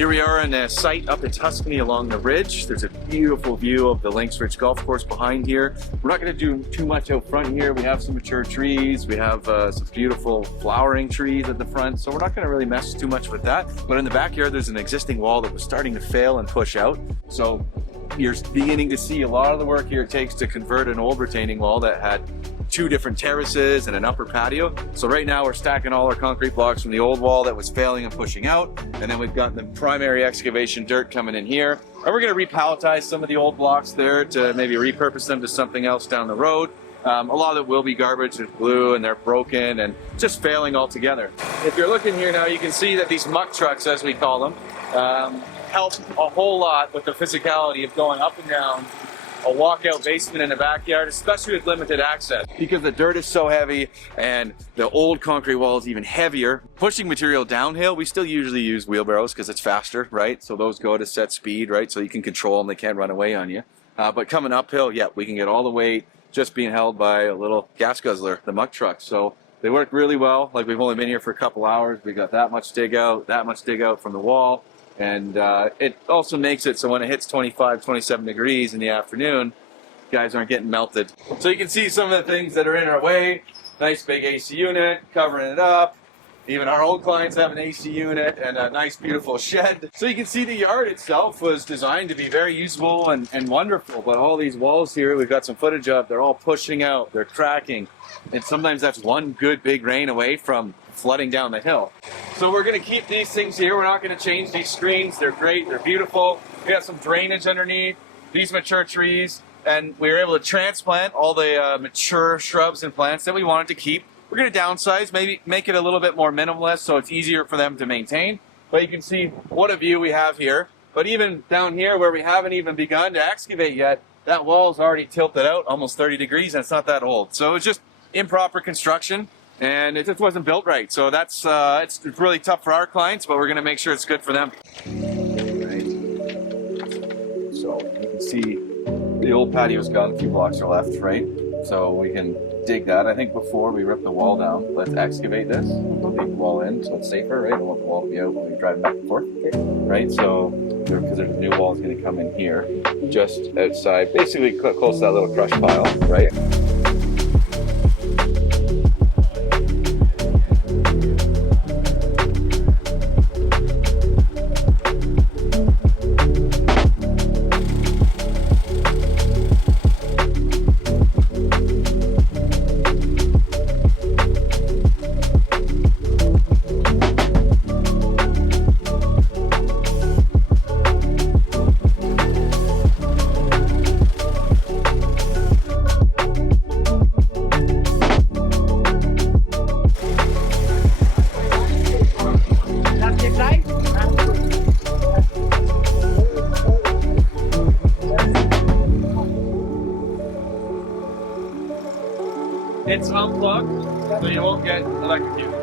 Here we are on a site up in Tuscany along the ridge. There's a beautiful view of the Links Ridge Golf Course behind here. We're not going to do too much out front here. We have some mature trees. We have some beautiful flowering trees at the front, so we're not going to really mess too much with that. But in the backyard, there's an existing wall that was starting to fail and push out. So you're beginning to see a lot of the work here it takes to convert an old retaining wall that had 2 different terraces and an upper patio. So right now we're stacking all our concrete blocks from the old wall that was failing and pushing out, and then we've got the primary excavation dirt coming in here, and we're going to repalletize some of the old blocks there to maybe repurpose them to something else down the road. A lot of it will be garbage and glue, and they're broken and just failing altogether. If you're looking here now, you can see that these muck trucks, as we call them, help a whole lot with the physicality of going up and down a walkout basement in the backyard, especially with limited access. Because the dirt is so heavy and the old concrete wall is even heavier, pushing material downhill, we still usually use wheelbarrows because it's faster, right? So those go to set speed, right? So you can control them, they can't run away on you. But coming uphill, yeah, we can get all the weight just being held by a little gas guzzler, the muck truck. So they work really well. Like, we've only been here for a couple hours. We got that much dig out from the wall. And it also makes it so when it hits 25, 27 degrees in the afternoon, guys aren't getting melted. So you can see some of the things that are in our way. Nice big AC unit, covering it up. Even our old clients have an AC unit and a nice beautiful shed. So you can see the yard itself was designed to be very usable and wonderful, but all these walls here, we've got some footage of, they're all pushing out, they're cracking. And sometimes that's one good big rain away from flooding down the hill. So we're going to keep these things here. We're not going to change these screens. They're great. They're beautiful. We got some drainage underneath these mature trees, and we were able to transplant all the mature shrubs and plants that we wanted to keep. We're going to downsize, maybe make it a little bit more minimalist so it's easier for them to maintain. But you can see what a view we have here. But even down here where we haven't even begun to excavate yet, that wall is already tilted out almost 30 degrees, and it's not that old. So it's just improper construction, and it just wasn't built right. So that's it's really tough for our clients, but we're going to make sure it's good for them. Right. So you can see the old patio's gone, a few blocks are left, right? So we can dig that. I think before we rip the wall down, let's excavate this, dig the wall in so it's safer, right? I don't want the wall to be out when we drive back and forth, right? So, because there's a new wall is going to come in here, just outside, basically close to that little crush pile, right? It's unplugged, so you won't get electrocuted.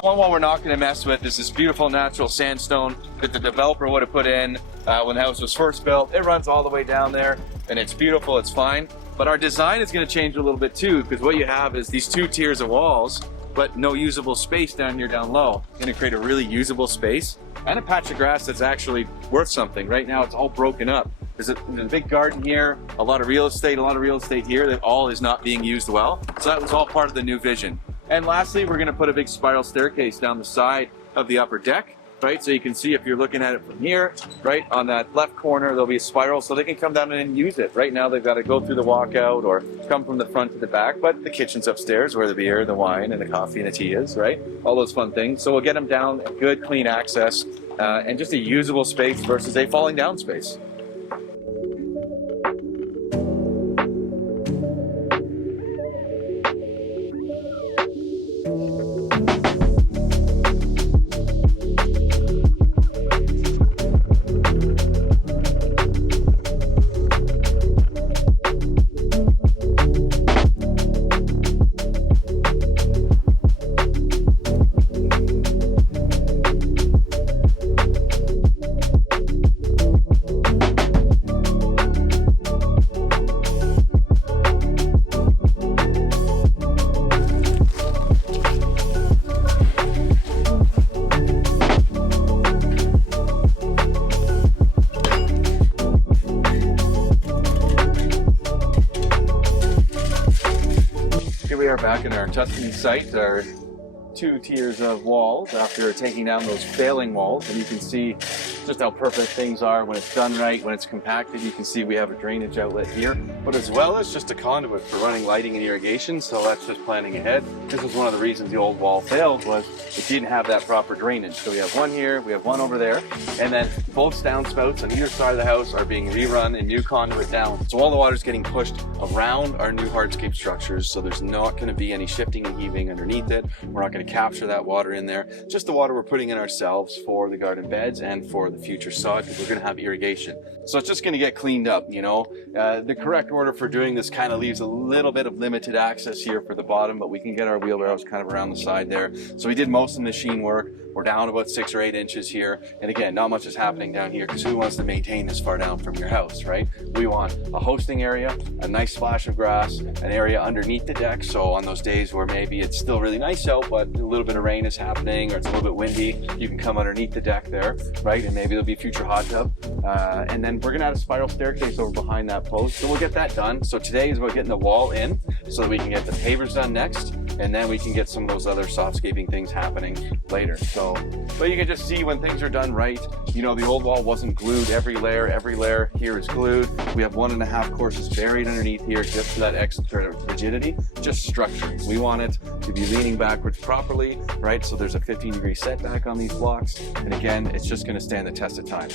One wall we're not going to mess with is this beautiful natural sandstone that the developer would have put in when the house was first built. It runs all the way down there, and it's beautiful, it's fine. But our design is going to change a little bit too, because what you have is these 2 tiers of walls, but no usable space down here down low. Going to create a really usable space and a patch of grass that's actually worth something. Right now it's all broken up. There's a big garden here, a lot of real estate here that all is not being used well. So that was all part of the new vision. And lastly, we're going to put a big spiral staircase down the side of the upper deck. right? So you can see if you're looking at it from here, right, on that left corner, there'll be a spiral so they can come down and use it. Right now they've got to go through the walkout or come from the front to the back, but the kitchen's upstairs where the beer, the wine, and the coffee and the tea is, right? All those fun things. So we'll get them down, good, clean access, and just a usable space versus a falling down space. Here we are back in our Tuscany site, our 2 tiers of walls after taking down those failing walls, and you can see just how perfect things are when it's done right, when it's compacted. You can see we have a drainage outlet here, but as well as just a conduit for running lighting and irrigation, so that's just planning ahead. This was one of the reasons the old wall failed, was it didn't have that proper drainage. So we have one here, we have one over there, and then both downspouts on either side of the house are being rerun and new conduit down. So all the water's getting pushed around our new hardscape structures, so there's not going to be any shifting and heaving underneath it. We're not going to capture that water in there, just the water we're putting in ourselves for the garden beds and for the future sod, because we're going to have irrigation. So it's just going to get cleaned up, you know. The correct order for doing this kind of leaves a little bit of limited access here for the bottom, but we can get our wheelbarrows kind of around the side there. So we did most of the machine work. We're down about 6 or 8 inches here. And again, not much is happening down here because who wants to maintain this far down from your house, right? We want a hosting area, a nice splash of grass, an area underneath the deck. So on those days where maybe it's still really nice out, but a little bit of rain is happening or it's a little bit windy, you can come underneath the deck there, right? And maybe there'll be a future hot tub. And then we're gonna add a spiral staircase over behind that post. So we'll get that done. So today is about getting the wall in so that we can get the pavers done next. And then we can get some of those other softscaping things happening later. So, but you can just see when things are done right, you know, the old wall wasn't glued every layer here is glued. We have 1.5 courses buried underneath here just for that extra rigidity, just structure. We want it to be leaning backwards properly, right? So there's a 15-degree setback on these blocks. And again, it's just gonna stand the test of time.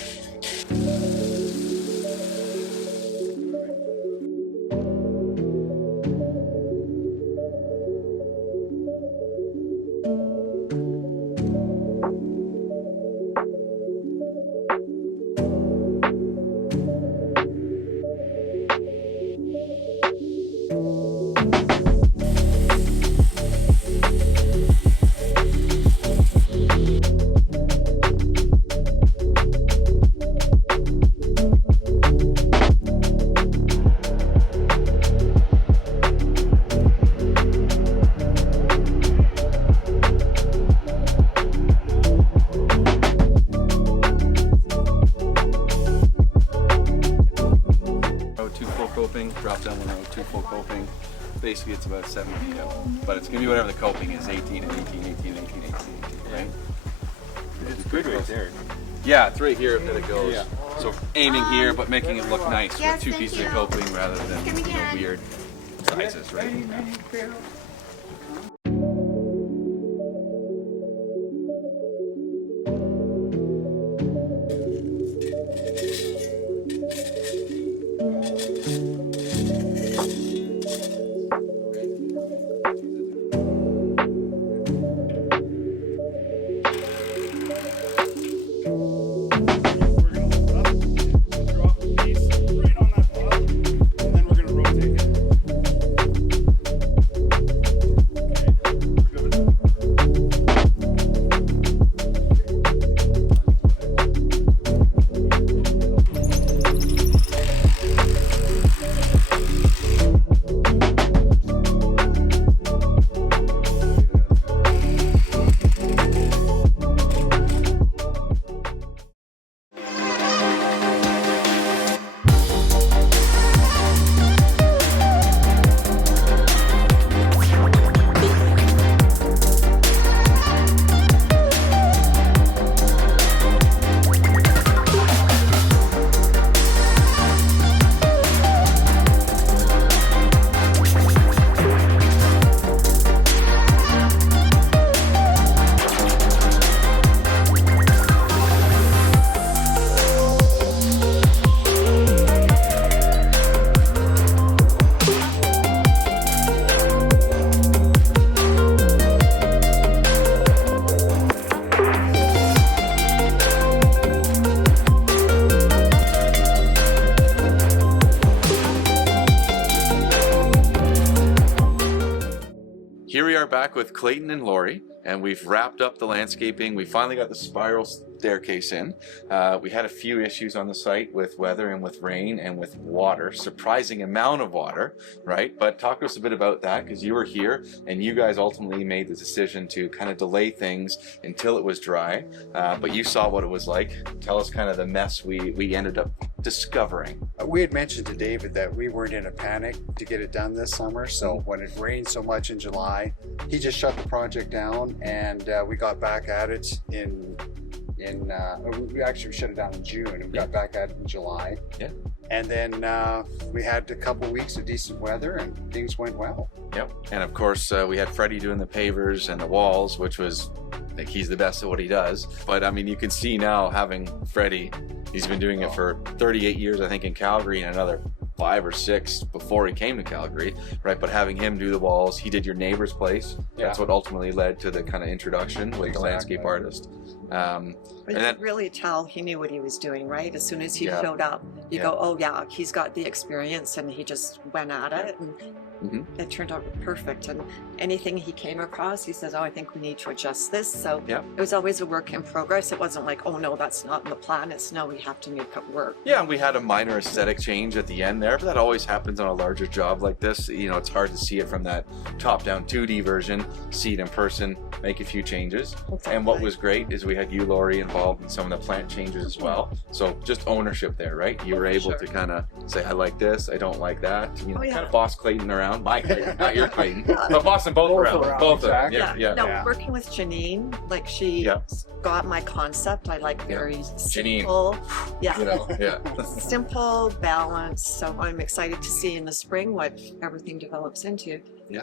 Drop down 1 row, 2 full coping. Basically it's about 7 feet out, but it's gonna be whatever the coping is, 18 and 18, 18, 18, 18, right? It's good right there. Yeah, it's right here that it goes. Yeah. So aiming here, but making it look nice with 2 pieces of coping rather than weird sizes, right? back with Clayton and Lori, and we've wrapped up the landscaping. We finally got the spiral staircase in. We had a few issues on the site with weather and with rain and with water, surprising amount of water, right? But talk to us a bit about that, because you were here and you guys ultimately made the decision to kind of delay things until it was dry. But you saw what it was like. Tell us kind of the mess we ended up discovering. We had mentioned to David that we weren't in a panic to get it done this summer, so when it rained so much in July, he just shut the project down, and we got back at it we actually shut it down in June and we got back at it in July. Yeah. And then we had a couple weeks of decent weather and things went well. Yep. And of course, we had Freddie doing the pavers and the walls, which was, I think he's the best at what he does. But I mean, you can see now having Freddie, he's been doing it for 38 years, I think, in Calgary, and another 5 or 6 before he came to Calgary, right? But having him do the walls, he did your neighbor's place. Yeah. That's what ultimately led to the kind of introduction with the landscape artist. But you could really tell he knew what he was doing, right? As soon as he showed up, you go, oh yeah, he's got the experience, and he just went at it, and it turned out perfect. And anything he came across, he says, oh, I think we need to adjust this. So it was always a work in progress. It wasn't like, oh no, that's not in the plan. It's no, we have to make it work. Yeah, and we had a minor aesthetic change at the end there, but that always happens on a larger job like this. You know, it's hard to see it from that top-down 2D version, see it in person, make a few changes. Exactly. And what was great is we had you, Lori, involved in some of the plant changes as well. So just ownership there, right? You were able to kind of say, I like this, I don't like that. You know, kind of boss Clayton around, my Clayton, not your Clayton, but bossing both around. Both of them. No, working with Janine, like she got my concept. I like very simple. You know, simple, balanced. So I'm excited to see in the spring what everything develops into. Yeah.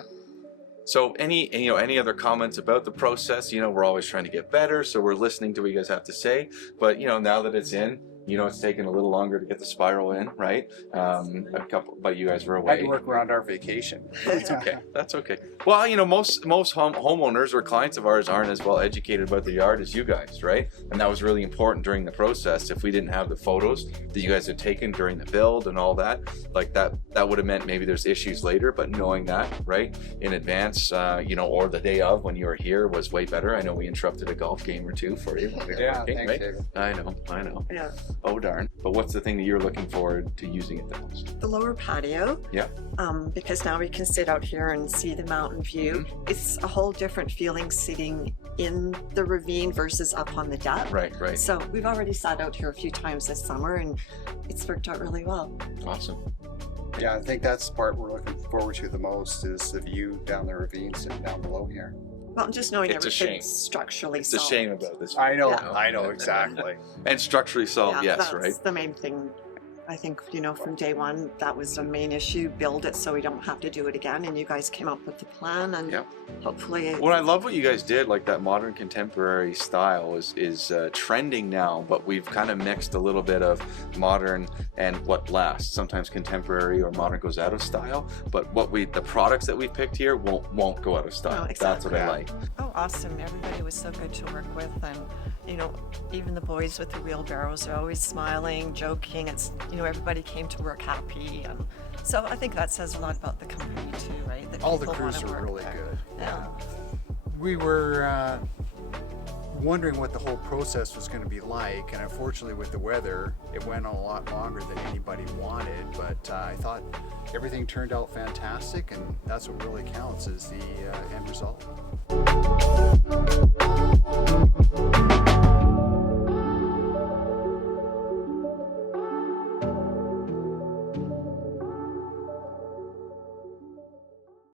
So any other comments about the process? You know, we're always trying to get better, so we're listening to what you guys have to say. But you know, now that it's in, you know, it's taken a little longer to get the spiral in, right? But you guys were away. I had to work around our vacation. That's okay. That's okay. Well, you know, most homeowners or clients of ours aren't as well educated about the yard as you guys, right? And that was really important during the process. If we didn't have the photos that you guys had taken during the build and all that, like that would have meant maybe there's issues later. But knowing that, right, in advance, you know, or the day of when you were here was way better. I know we interrupted a golf game or two for you. Thanks, David. I know. Yeah. Oh darn. But what's the thing that you're looking forward to using it the most? The lower patio. Yeah. Because now we can sit out here and see the mountain view. It's a whole different feeling sitting in the ravine versus up on the deck. Right. So we've already sat out here a few times this summer, and it's worked out really well. Awesome. Yeah, I think that's the part we're looking forward to the most, is the view down the ravine sitting down below here. Well, just knowing It's a shame. everything's structurally It's a solid. shame about this. I know exactly. And structurally solid, yes, that's right? the main thing. I think, you know, from day one, that was the main issue. Build it so we don't have to do it again. And you guys came up with the plan, and hopefully. Well, I love what you guys did. Like that modern contemporary style is trending now, but we've kind of mixed a little bit of modern and what lasts. Sometimes contemporary or modern goes out of style, but the products that we picked here won't go out of style. No, exactly. That's what I like. Oh, awesome. Everybody was so good to work with. And, you know, even the boys with the wheelbarrows are always smiling, joking. It's, you know, everybody came to work happy. And so I think that says a lot about the company too, right? That All the people crews wanna were work really there. good. Yeah. We were wondering what the whole process was going to be like, and unfortunately with the weather, it went on a lot longer than anybody wanted, but I thought everything turned out fantastic, and that's what really counts, is the end result.